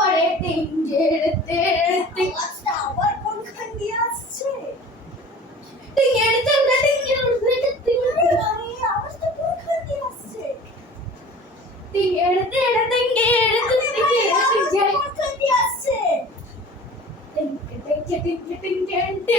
ওরে টিঙ্গেড়তে আওয়াজটা আবার কোনখান দিয়ে আসছে? টিঙ্গেড়তে টিঙ্গেড়তে আরে আওয়াজটা কোনখান দিয়ে আসছে? টিঙ্গেড়তে আওয়াজটা কোনখান দিয়ে আসছে? টিঙ্গেড়তে